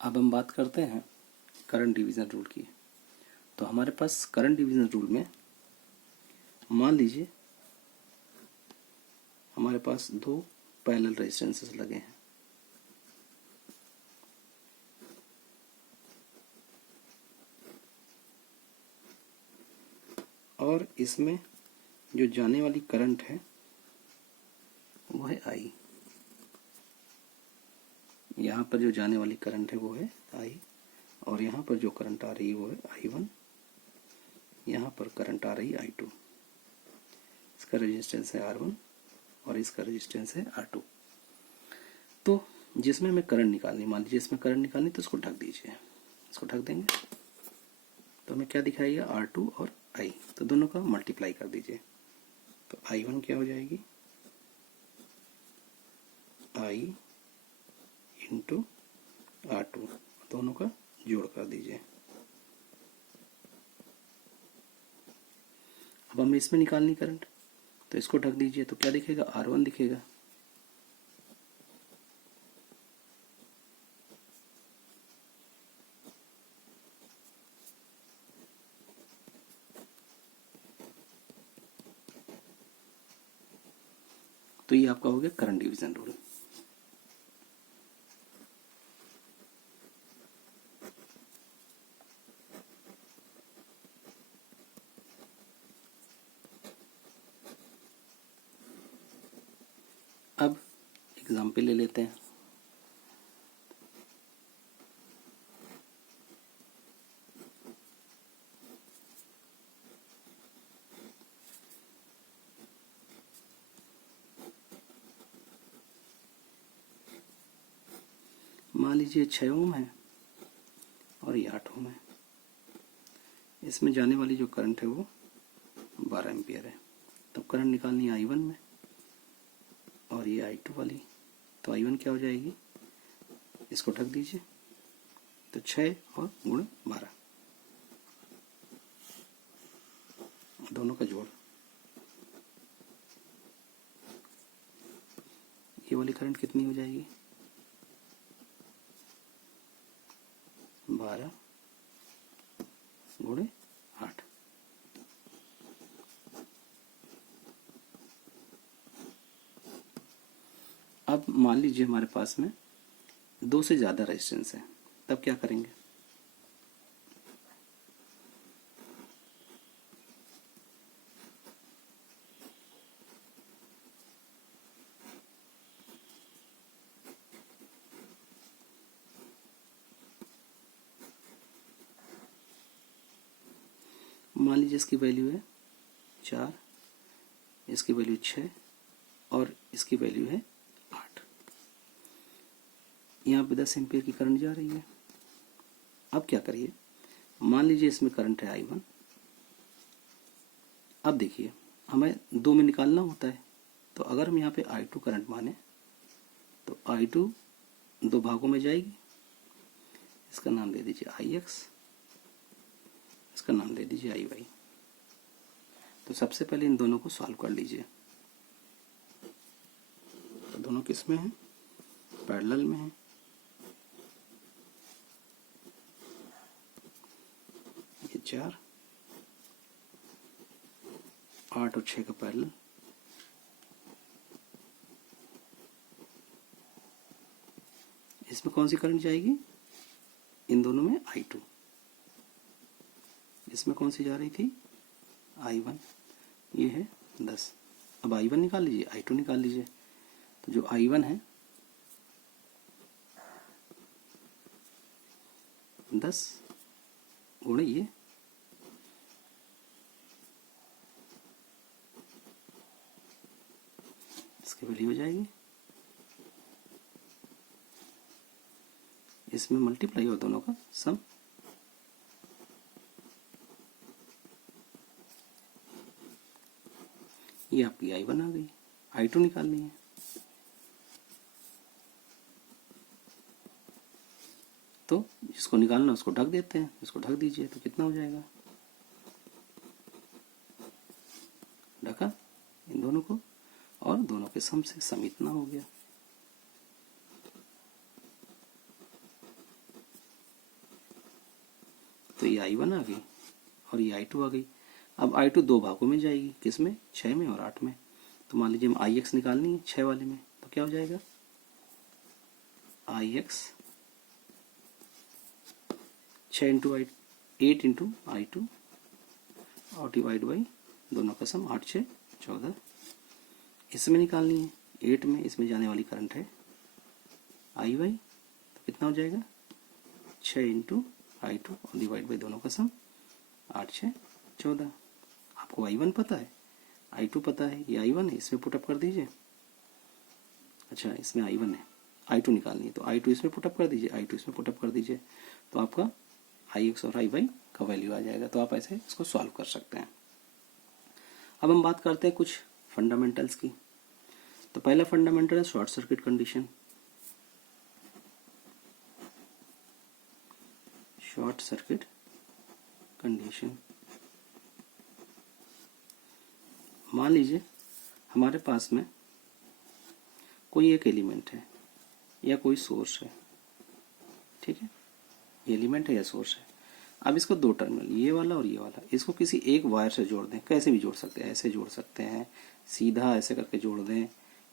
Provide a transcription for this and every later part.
अब हम बात करते हैं करंट डिवीज़न रूल की। तो हमारे पास करंट डिवीज़न रूल में मान लीजिए हमारे पास दो पैरेलल रेजिस्टेंसेस लगे हैं। और इसमें जो जाने वाली करंट है वो है आई। यहाँ पर जो जाने वाली करंट है वो है आई, और यहाँ पर जो करंट आ रही है वो है I1। यहाँ पर करंट आ रही है I2। इसका रेजिस्टेंस है R1 और इसका रेजिस्टेंस है R2। तो जिसमें हमें करंट निकालनी, मान लीजिए इसमें करंट निकालनी, तो इसको ढक दीजिए। इसको ढक देंगे तो हमें क्या दिखाएगा, R2 और I। तो दोनों का मल्टीप्लाई कर दीजिए। तो I1 क्या हो जाएगी, I इंटू R2, दोनों का जोड़ कर दीजिए। अब हमें इसमें निकालनी करंट, तो इसको ढक दीजिए। तो क्या दिखेगा, R1 दिखेगा। तो ये आपका हो गया करंट डिवीजन रूल। अब एग्जाम्पल ले लेते हैं। मान लीजिए 6 ओम है और ये 8 ओम है। इसमें जाने वाली जो करंट है वो 12 एम्पियर है। तब करंट निकालनी है I1 में, और ये I2 वाली। तो I1 क्या हो जाएगी, इसको ढक दीजिए। तो 6 और गुण 12, दोनों का जोड़। ये वाली करंट कितनी हो जाएगी, 12 गुणे 8। अब मान लीजिए हमारे पास में 2 से ज़्यादा रेजिस्टेंस है, तब क्या करेंगे। मान लीजिए इसकी वैल्यू है 4, इसकी वैल्यू 6 और इसकी वैल्यू है 8। यहाँ पे 10 एम्पियर की करंट जा रही है। अब क्या करिए, मान लीजिए इसमें करंट है I1। अब देखिए हमें 2 में निकालना होता है। तो अगर हम यहाँ पे I2 करंट माने तो I2 2 भागों में जाएगी। इसका नाम दे दीजिए IX, इसका नाम दे दीजिए IY। तो सबसे पहले इन दोनों को सॉल्व कर लीजिए। तो दोनों किस में है, पैरेलल में है। ये 4, 8 और 6 का पैरेलल। इसमें कौन सी करंट जाएगी, इन दोनों में I2। इसमें कौन सी जा रही थी, I1। ये है 10। अब I1 निकाल लीजिए, I2 निकाल लीजिए। तो जो I1 है 10 गुणे ये, इसकी वैल्यू हो जाएगी, इसमें मल्टीप्लाई हो दोनों का सम। ये आपकी I1 आ गई। I2 निकालनी है। तो जिसको निकालना उसको ढक देते हैं। इसको ढक दीजिए तो कितना हो जाएगा, ढका इन दोनों को, और दोनों के सम से सम इतना हो गया। तो ये I1 आ गई और ये I2 आ गई। अब I2 दो भागों में जाएगी, किस में, 6 में और 8 में। तो मान लीजिए हम Ix निकालनी है 6 वाले में, तो क्या हो जाएगा, Ix 6 इंटू 8 इंटू I2 और डिवाइड बाई दोनों का सम 8 6 14। इसमें निकालनी है 8 में, इसमें जाने वाली करंट है IY, तो कितना हो जाएगा 6 इंटू I2 और डिवाइड बाई दोनों का सम 8 6 14। आपको I1 पता है, I2 पता है, ये I1 है, इसमें पुटअप कर दीजिए। अच्छा इसमें I1 है, I2 निकालनी है, तो I2 इसमें पुटअप कर दीजिए, I2 इसमें पुटअप कर दीजिए, तो आपका Ix और IY का वैल्यू आ जाएगा। तो आप ऐसे इसको सॉल्व कर सकते हैं। अब हम बात करते हैं कुछ फंडामेंटल्स की। तो पहला फंडामेंटल है short circuit condition. Short circuit condition, मान लीजिए हमारे पास में कोई एक एलिमेंट है या कोई सोर्स है, ठीक है, ये एलिमेंट है या सोर्स है। अब इसको दो टर्मिनल, ये वाला और ये वाला, इसको किसी एक वायर से जोड़ दें। कैसे भी जोड़ सकते हैं, ऐसे जोड़ सकते हैं, सीधा ऐसे करके जोड़ दें,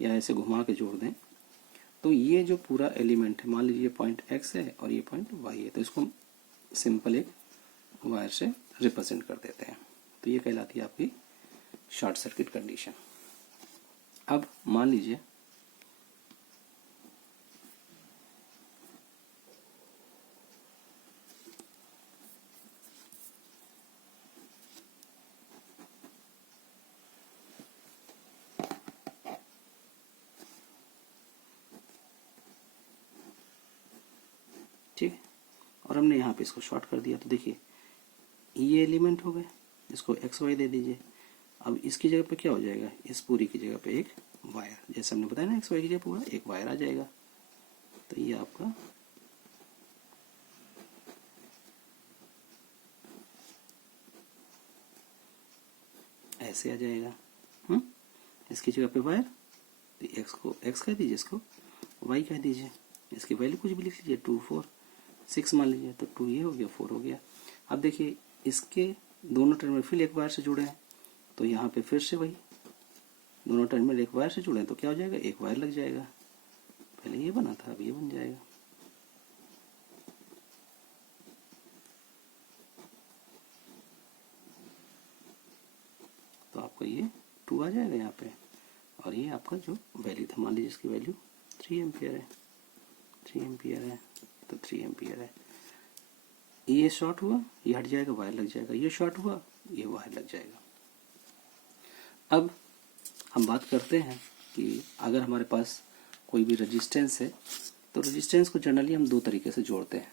या ऐसे घुमा के जोड़ दें। तो ये जो पूरा एलिमेंट है, मान लीजिए पॉइंट X है और ये पॉइंट Y है, तो इसको हम सिंपल एक वायर से रिप्रेजेंट कर देते हैं। तो ये कहलाती है आपकी शॉर्ट सर्किट कंडीशन। अब मान लीजिए ठीक है, और हमने यहाँ पे इसको शॉर्ट कर दिया। तो देखिए ये एलिमेंट हो गए, इसको XY दे दीजिए। अब इसकी जगह पे क्या हो जाएगा, इस पूरी की जगह पे एक वायर, जैसे हमने बताया ना XY की जगह पूरा एक वायर आ जाएगा। तो ये आपका ऐसे आ जाएगा। इसकी जगह पे वायर, तो X को X कह दीजिए, इसको Y कह दीजिए, इसकी वैल्यू कुछ भी लिख लीजिए, 2 4 6 मान लीजिए, तो 2 ये हो गया, 4 हो गया। अब देखिए इसके दोनों टर्मिनल फिर एक वायर से जुड़े हैं, तो यहाँ पे फिर से वही दोनों टर्मिनल एक वायर से जुड़े हैं, तो क्या हो जाएगा, एक वायर लग जाएगा। पहले ये बना था, अब ये बन जाएगा। तो आपका ये 2 आ जाएगा यहाँ पे, और ये आपका जो वैल्यू था, मान लीजिए इसकी वैल्यू 3 एम्पियर है, 3 एम्पियर है, तो 3 एम्पियर है। ये शॉर्ट हुआ, ये हट जाएगा, वायर लग जाएगा, ये शॉर्ट हुआ, ये वायर लग जाएगा। अब हम बात करते हैं कि अगर हमारे पास कोई भी रेजिस्टेंस है, तो रेजिस्टेंस को जनरली हम दो तरीके से जोड़ते हैं।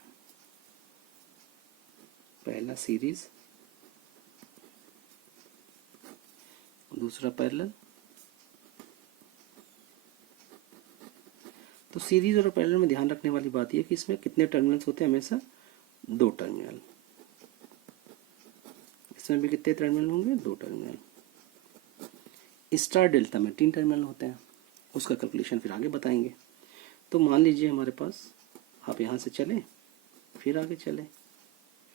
पहला सीरीज, दूसरा पैरेलल। तो सीरीज और पैरेलल में ध्यान रखने वाली बात यह कि इसमें कितने टर्मिनल्स होते हैं, हमेशा 2 टर्मिनल। इसमें भी कितने टर्मिनल होंगे, 2 टर्मिनल। स्टार डेल्टा में 3 टर्मिनल होते हैं, उसका कैलकुलेशन फिर आगे बताएंगे। तो मान लीजिए हमारे पास, आप यहाँ से चले, फिर आगे चले,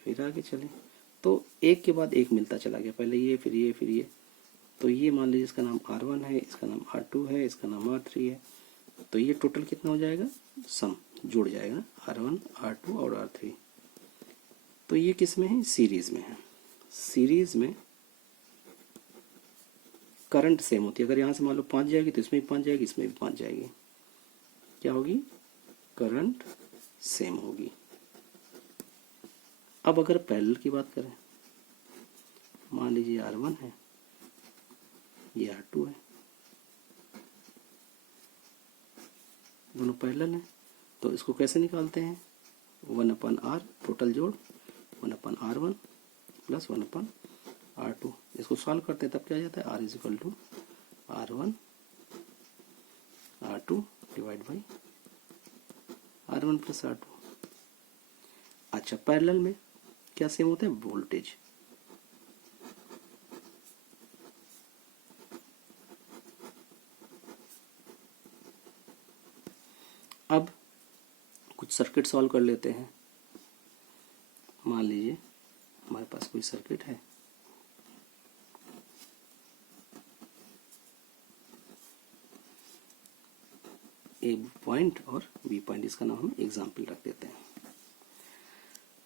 फिर आगे चले, तो एक के बाद एक मिलता चला गया, पहले ये फिर ये फिर ये। तो ये मान लीजिए इसका नाम R1 है, इसका नाम R2 है, इसका नाम R3 है। तो ये टोटल कितना हो जाएगा, सम जुड़ जाएगा ना, R1 R2 और R3। तो ये किस में है, सीरीज में है। सीरीज में करंट सेम होती है। अगर यहाँ से मान लो 5 जाएगी तो इसमें भी 5 जाएगी, इसमें भी 5 जाएगी, क्या होगी, करंट सेम होगी। अब अगर पैरेलल की बात करें, मान लीजिए R1 है, ये R2 है, दोनों पैरेलल हैं, तो इसको कैसे निकालते हैं, 1/R टोटल जोड़ 1/R1 प्लस 1/R2। इसको सॉल्व करते हैं तब क्या आ जाता है, R is equal to R1 R2 divide by R1 plus R2। अच्छा पैरेलल में क्या सेम होते हैं, वोल्टेज। अब कुछ सर्किट सॉल्व कर लेते हैं। मान लीजिए हमारे पास कोई सर्किट है, ए पॉइंट और बी पॉइंट, इसका नाम हम एग्जाम्पल रख देते हैं।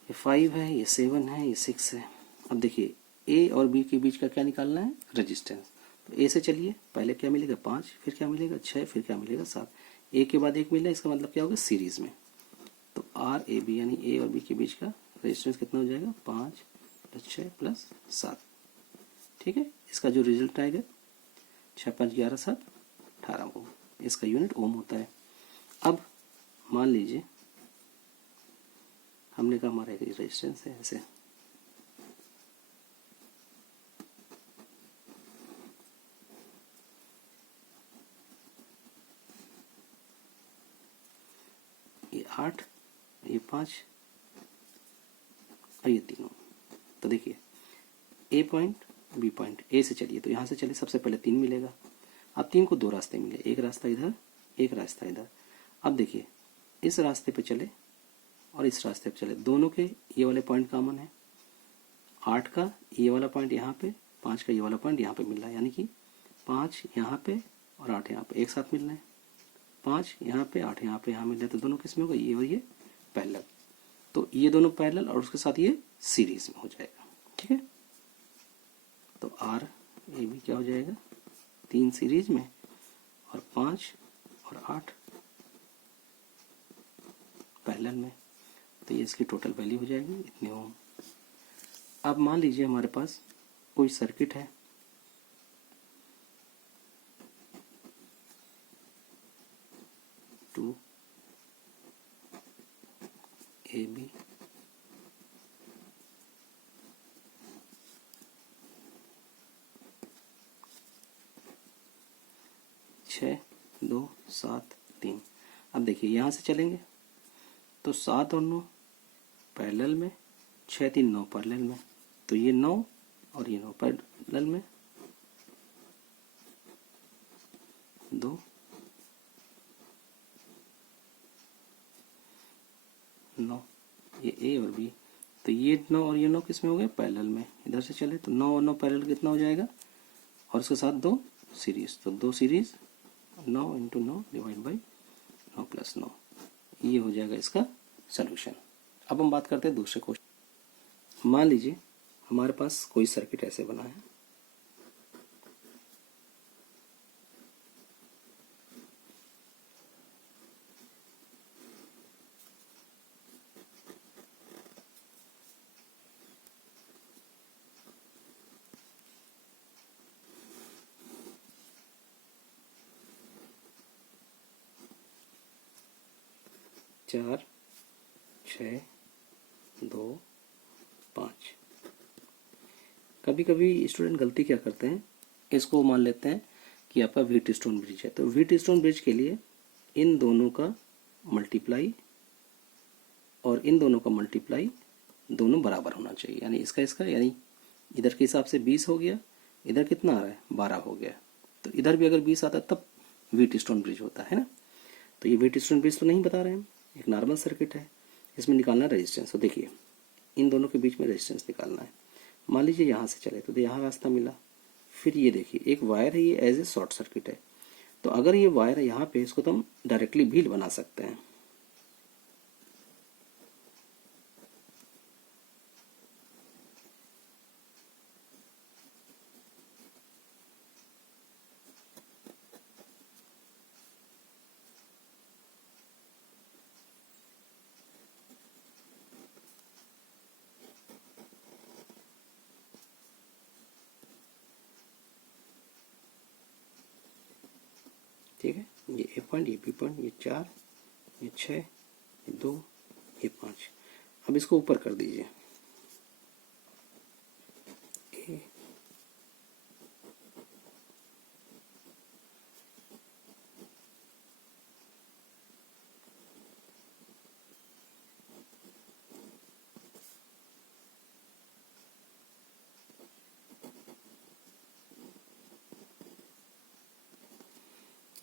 ये 5 है, ये 7 है, ये 6 है। अब देखिए ए और बी के बीच का क्या निकालना है, रेजिस्टेंस। तो ए से चलिए, पहले क्या मिलेगा 5, फिर क्या मिलेगा 6, फिर क्या मिलेगा 7। ए के बाद एक मिला, इसका मतलब क्या होगा, सीरीज में। तो आर ए बी यानी ए और बी के बीच का रेजिस्टेंस कितना हो जाएगा, 5 + 6 + 7। ठीक है, इसका जो रिजल्ट आएगा 6 5 11 7 18 ओम, इसका यूनिट ओम होता है। अब मान लीजिए हमने कहा हमारा एक रेजिस्टेंस है ऐसे, ये 8, ये 5 और ये 3 ओम। तो देखिए ए पॉइंट बी पॉइंट, ए से चलिए तो यहाँ से चलिए, सबसे पहले 3 मिलेगा। अब 3 को 2 रास्ते मिले, एक रास्ता इधर, एक रास्ता इधर। अब देखिए इस रास्ते पे चले और इस रास्ते पे चले, दोनों के ये वाले पॉइंट कॉमन है। 8 का ये वाला पॉइंट यहाँ पे, 5 का ये वाला पॉइंट यहाँ पे मिल रहा है, यानी कि 5 यहाँ पे और 8 यहाँ पे एक साथ मिल रहे हैं। 5 यहाँ पे, 8 यहाँ पे, यहाँ मिल रहे हैं। तो दोनों किस में होगा, ये और ये पैरेलल। तो ये दोनों पैरेलल और उसके साथ ये सीरीज में हो जाएगा। ठीक है, तो आर ए बी क्या हो जाएगा, 3 सीरीज में और 5 और 8 पैरेलल में। तो ये इसकी टोटल वैल्यू हो जाएगी इतने ओम। अब मान लीजिए हमारे पास कोई सर्किट है, टू ए बी छः 2 7 3। अब देखिए यहाँ से चलेंगे तो 7 और 9 पैरेलल में, 6 3 9 पैरेलल में। तो ये 9 और ये 9 पैरेलल में, 2 9, ये ए और बी। तो ये 9 और ये 9 किस में हो गए, पैरेलल में। इधर से चले तो 9 और 9 पैरेलल कितना हो जाएगा, और उसके साथ 2 सीरीज। तो 2 सीरीज 9 × 9 डिवाइड बाई 9 + 9, ये हो जाएगा इसका सॉल्यूशन। अब हम बात करते हैं दूसरे क्वेश्चन। मान लीजिए हमारे पास कोई सर्किट ऐसे बना है, चार 6 2 5। कभी कभी स्टूडेंट गलती क्या करते हैं, इसको मान लेते हैं कि आपका व्हीटस्टोन ब्रिज है। तो व्हीटस्टोन ब्रिज के लिए इन दोनों का मल्टीप्लाई और इन दोनों का मल्टीप्लाई दोनों बराबर होना चाहिए, यानी इसका इसका, यानी इधर के हिसाब से 20 हो गया, इधर कितना आ रहा है 12 हो गया। तो इधर भी अगर 20 आता तब व्हीटस्टोन ब्रिज होता है ना। तो ये व्हीटस्टोन ब्रिज तो नहीं बता रहे हैं, एक नॉर्मल सर्किट है, इसमें निकालना रेजिस्टेंस। तो देखिए इन दोनों के बीच में रेजिस्टेंस निकालना है। मान लीजिए यहाँ से चले तो यहाँ रास्ता मिला, फिर ये देखिए एक वायर है, ये एज ए शॉर्ट सर्किट है। तो अगर ये वायर है यहाँ पे, इसको तो हम डायरेक्टली भी बना सकते हैं। ठीक है, ये ए पॉइंट, ये बी पॉइंट, ये 4, ये 6, ये 2, ये 5। अब इसको ऊपर कर दीजिए,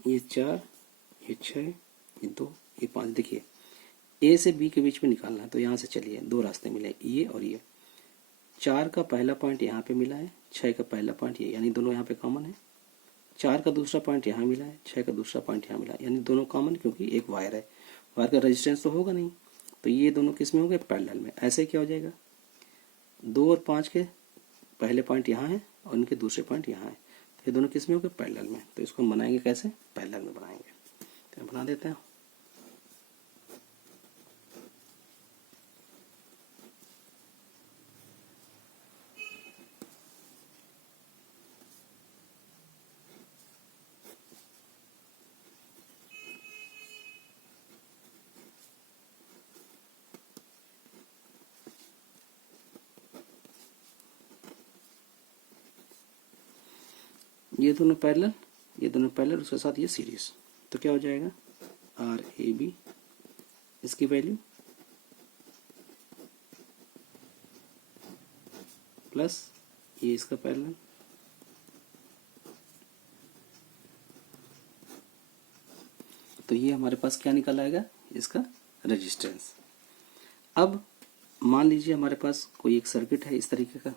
ये 4, ये 6, ये 2, ये 5। देखिए ए से बी के बीच में निकालना है, तो यहाँ से चलिए 2 रास्ते मिले, ये और ये। 4 का पहला पॉइंट यहाँ पे मिला है, 6 का पहला पॉइंट ये, यानी दोनों यहाँ पे कॉमन है। 4 का दूसरा पॉइंट यहाँ मिला है, 6 का दूसरा पॉइंट यहाँ मिला है, यानी दोनों कॉमन, क्योंकि एक वायर है, वायर का रेजिस्टेंस तो होगा नहीं, तो ये दोनों किस में होंगे, पैरेलल में। ऐसे क्या हो जाएगा, 2 और 5 के पहले पॉइंट यहाँ है और इनके दूसरे पॉइंट यहाँ है, तो ये दोनों किस में होंगे, पैरेलल में। तो इसको हम बनाएंगे कैसे, पैरेलल में बनाएंगे, तो बना देते हैं। ये दोनों पैरेलल, ये दोनों पैरेलल, उसके साथ ये सीरीज, तो क्या हो जाएगा, RAB, इसकी वैल्यू प्लस ये इसका पैरेलल, तो ये हमारे पास क्या निकल आएगा, इसका रेजिस्टेंस। अब मान लीजिए हमारे पास कोई एक सर्किट है इस तरीके का,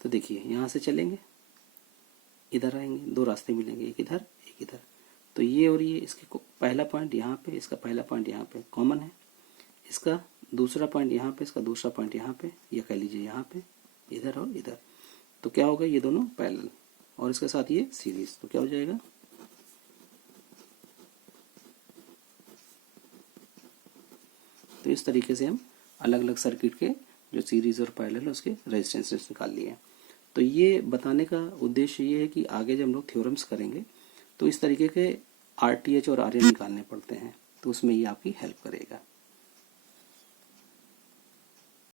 तो देखिए यहाँ से चलेंगे, इधर आएंगे, दो रास्ते मिलेंगे, एक इधर एक इधर, तो ये और ये, इसके पहला पॉइंट यहाँ पे, इसका पहला पॉइंट यहाँ पे कॉमन है, इसका दूसरा पॉइंट यहाँ पे, इसका दूसरा पॉइंट यहाँ पे, या कह लीजिए यहाँ पे, इधर और इधर, तो क्या होगा, ये दोनों पैरेलल और इसके साथ ये सीरीज, तो क्या हो जाएगा, तो इस तरीके से हम अलग अलग सर्किट के जो सीरीज और पैरेलल है उसके रेजिस्टेंसेस निकाल लिए हैं। तो ये बताने का उद्देश्य ये है कि आगे जब हम लोग थ्योरम्स करेंगे तो इस तरीके के RTH और RL निकालने पड़ते हैं, तो उसमें ये आपकी हेल्प करेगा।